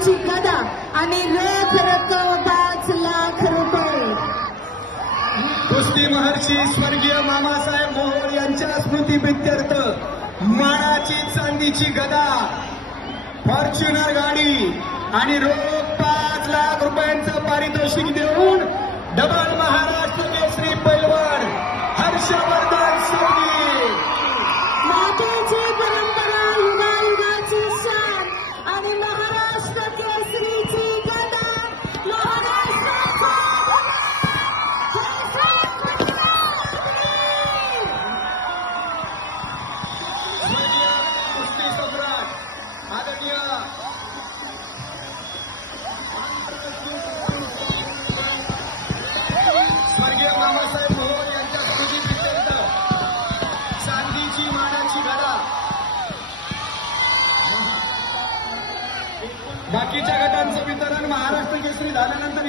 चांदीची गदा आणि रोख रक्कम 5 लाख रुपये. कुस्ती महर्षी स्वर्गीय मामासाहेब मोहोळ यांच्या स्मृतीप्रित्यर्थ मानाची चांदीची गदा, फॉर्च्युनर गाडी आणि रोख 5 लाख रुपयांचं पारितोषिक देऊन डबल महाराष्ट्र केसरी पैलवान हर्षवर्धन सवगी. मातेची परंपरा, युगायुगाची शान आणि महाराष्ट्र केसरीची गदा, महाराष्ट्राचा स्वर्गीय कुस्ती सम्राट आदरणीय स्वर्गीय मामासाहेब मोहोळ यांच्या स्मृतीप्रित्यर्थ चांदीची मानाची गदा. बाकीच्या गटांचं वितरण महाराष्ट्र केसरी झाल्यानंतर